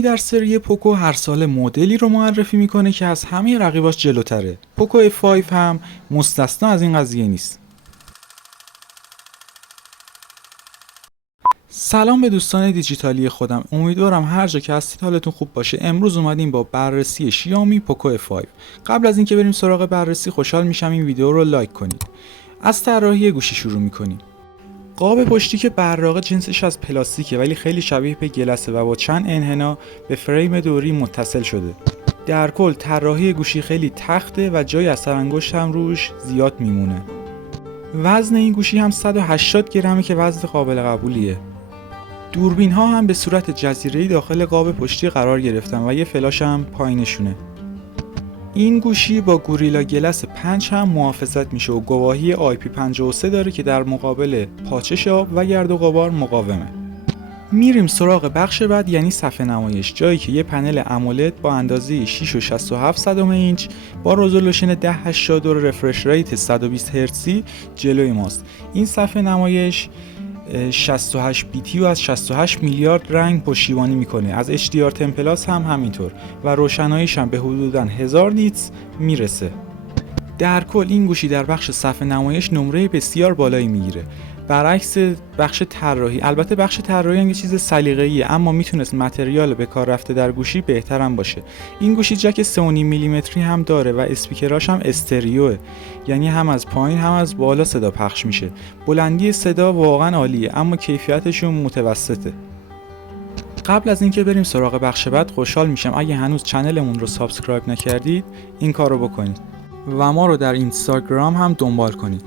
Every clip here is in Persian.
ژائومی در سری پوکو هر سال مدلی رو معرفی میکنه که از همه رقیباش جلوتره. پوکو F5 هم مستثنا از این قضیه نیست. سلام به دوستان دیجیتالی خودم، امیدوارم هر جا که هستید حالتون خوب باشه. امروز اومدیم با بررسی ژائومی پوکو F5. قبل از اینکه بریم سراغ بررسی خوشحال میشم این ویدیو رو لایک کنید. از طراحی گوشی شروع میکنیم. قاب پشتی که براقه جنسش از پلاستیکه ولی خیلی شبیه به گلسه و با چند انحنا به فریم دوری متصل شده. در کل طراحی گوشی خیلی تخته و جای اثر انگشت هم روش زیاد میمونه. وزن این گوشی هم 180 گرمه که وزن قابل قبولیه. دوربین ها هم به صورت جزیره‌ای داخل قاب پشتی قرار گرفتن و یه فلاش هم پایینشونه. این گوشی با گوریلا گلس 5 هم محافظت میشه و گواهی IP53 داره که در مقابل پاچش آب و گرد و غبار مقاومه. میریم سراغ بخش بعد، یعنی صفحه نمایش، جایی که یه پنل امولد با اندازه 6.67 اینچ با رزولوشن 1080 و رفرش ریت 120 هرتزی جلوی ماست. این صفحه نمایش 68 بیتی و از 68 میلیارد رنگ پشتیبانی میکنه. از HDR10 پلاس هم همینطور و روشناییش هم به حدوداً 1000 نیتس میرسه. در کل این گوشی در بخش صفحه نمایش نمره بسیار بالایی میگیره، برعکس بخش طراحی. البته بخش طراحی هم یه چیز سلیقه‌ایه، اما میتونست متریال به کار رفته در گوشی بهترم باشه. این گوشی جک 3.5 میلیمتری هم داره و اسپیکراش هم استریوه، یعنی هم از پایین هم از بالا صدا پخش میشه. بلندی صدا واقعا عالیه اما کیفیتشون متوسطه. قبل از اینکه بریم سراغ بخش بعد خوشحال میشم اگه هنوز چنلمون رو سابسکرایب نکردید این کارو بکنید و ما رو در اینستاگرام هم دنبال کنید.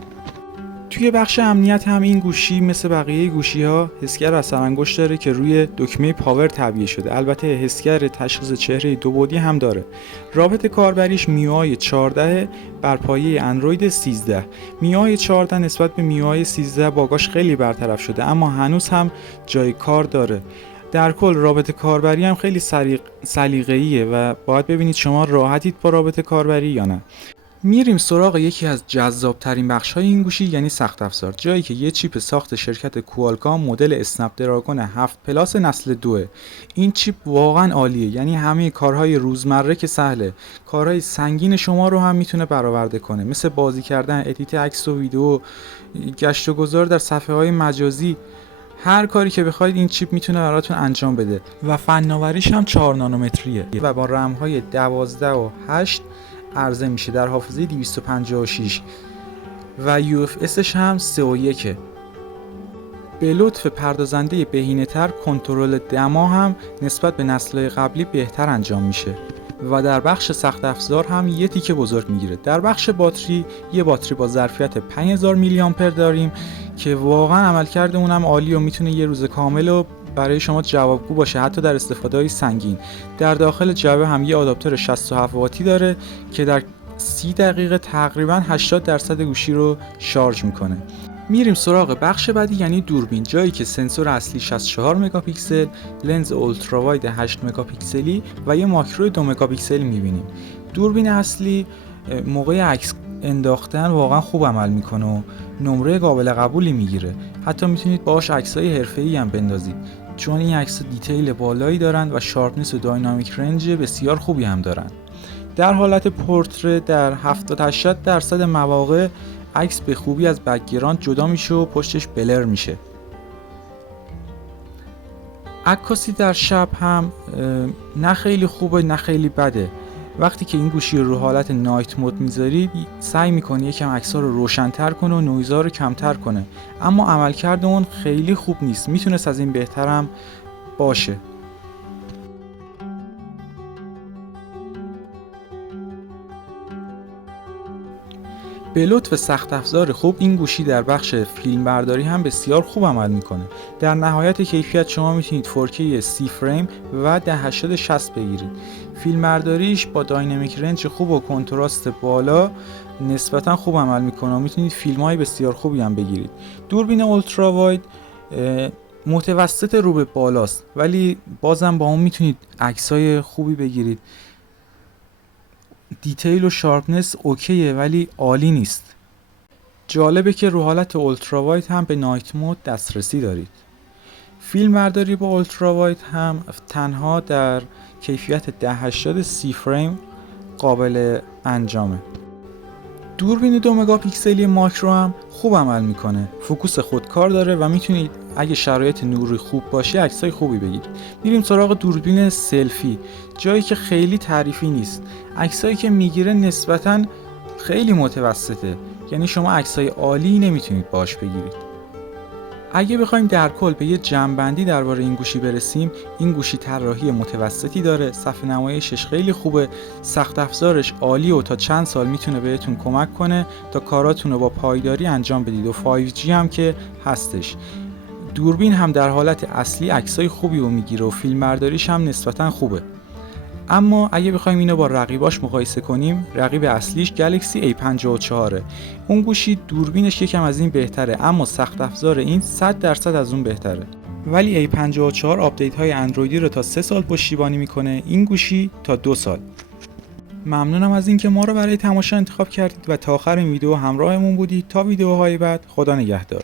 توی بخش امنیت هم این گوشی مثل بقیه گوشی‌ها حسگر اثر انگشت داره که روی دکمه پاور تعبیه شده. البته حسگر تشخیص چهره دو بعدی هم داره. رابط کاربریش MIUI 14 بر پایه اندروید 13. MIUI 14 نسبت به MIUI 13 باگاش خیلی برطرف شده اما هنوز هم جای کار داره. در کل رابط کاربری هم خیلی سلیقه‌ایه و باید ببینید شما راحتید با رابط کاربری یا نه. میریم سراغ یکی از جذاب‌ترین بخش‌های این گوشی، یعنی سخت افزار، جایی که یه چیپ ساخت شرکت کوالکام مدل اسنپ دراگون 7 پلاس نسل 2. این چیپ واقعا عالیه، یعنی همه کارهای روزمره که سهله، کارهای سنگین شما رو هم میتونه برآورده کنه، مثل بازی کردن، ادیت عکس و ویدیو، گشت و گذار در صفحه‌های مجازی. هر کاری که بخواید این چیپ میتونه براتون انجام بده و فناوریش هم 4 نانومتریه و با رم‌های 12 و 8 عرضه میشه در حافظه 256 و UFSش هم 3.1. به لطف پردازنده بهینه‌تر کنترل دما هم نسبت به نسل‌های قبلی بهتر انجام میشه و در بخش سخت افزار هم یه تیکه بزرگ میگیره. در بخش باتری یه باتری با ظرفیت 5000 میلی آمپر داریم که واقعا عملکرد اونم عالی و میتونه یه روز کامل و برای شما جوابگو باشه، حتی در استفاده‌های سنگین. در داخل جعبه هم یه آداپتور 67 واتی داره که در 30 دقیقه تقریبا 80% گوشی رو شارژ میکنه. میریم سراغ بخش بعدی، یعنی دوربین، جایی که سنسور اصلی 64 مگاپیکسل، لنز اولترا واید 8 مگاپیکسلی و یه ماکرو 2 مگاپیکسلی میبینیم. دوربین اصلی موقع عکس انداختن واقعا خوب عمل میکنه و نمره قابل قبولی میگیره. حتی میتونید باهاش عکسای حرفه‌ای هم بندازید چون این عکس‌ها دیتیل بالایی دارن و شارپنس و داینامیک رنج بسیار خوبی هم دارن. در حالت پورتره در 70-80% مواقع عکس به خوبی از بک‌گراند جدا میشه و پشتش بلر میشه. عکاسی در شب هم نه خیلی خوبه نه خیلی بده. وقتی که این گوشی رو حالت نایت مود میذارید سعی میکنه یکم عکس‌ها رو روشن‌تر کنه و نویزها رو کمتر کنه، اما عملکرد اون خیلی خوب نیست، میتونست از این بهترم باشه. به لطف سخت افزار خوب این گوشی در بخش فیلم برداری هم بسیار خوب عمل میکنه. در نهایت کیفیت شما میتونید 4K 30 فریم و 1080-60 بگیرید. فیلم برداریش با داینامیک رنج خوب و کنتراست بالا نسبتا خوب عمل میکنه و میتونید فیلم‌های بسیار خوبی هم بگیرید. دوربین اولترا واید متوسط رو به بالاست ولی بازم با اون میتونید عکسای خوبی بگیرید. دیتیل و شارپنس اوکیه ولی عالی نیست. جالبه که رو حالت اولترا واید هم به نایت مود دسترسی دارید. فیلم برداری با اولترا واید هم تنها در کیفیت 1080 30 فریم قابل انجامه. دوربین 2 مگاپیکسلی ماکرو هم خوب عمل میکنه، فوکوس خودکار داره و میتونید اگه شرایط نوری خوب باشه عکسای خوبی بگیرید. میریم سراغ دوربین سلفی، جایی که خیلی تعریفی نیست. عکسایی که میگیره نسبتاً خیلی متوسطه، یعنی شما عکسای عالی نمیتونید باهاش بگیرید. اگه بخوایم در کل به یه جمع‌بندی درباره این گوشی برسیم، این گوشی طراحی متوسطی داره، صفحه نمایشش خیلی خوبه، سخت افزارش عالی و تا چند سال میتونه بهتون کمک کنه تا کاراتون رو با پایداری انجام بدید و 5G هم که هستش. دوربین هم در حالت اصلی عکسای خوبی رو میگیره و فیلمبرداریش هم نسبتاً خوبه. اما اگه بخوایم اینو با رقیباش مقایسه کنیم، رقیب اصلیش گلکسی A54. اون گوشی دوربینش یکم از این بهتره، اما سخت افزار این 100% از اون بهتره. ولی A54 آپدیت های اندرویدی رو تا 3 سال پشتیبانی میکنه، این گوشی تا 2 سال. ممنونم از اینکه ما رو برای تماشا انتخاب کردید و تا آخر این ویدیو همراهمون بودید. تا ویدیوهای بعد، خدا نگهدار.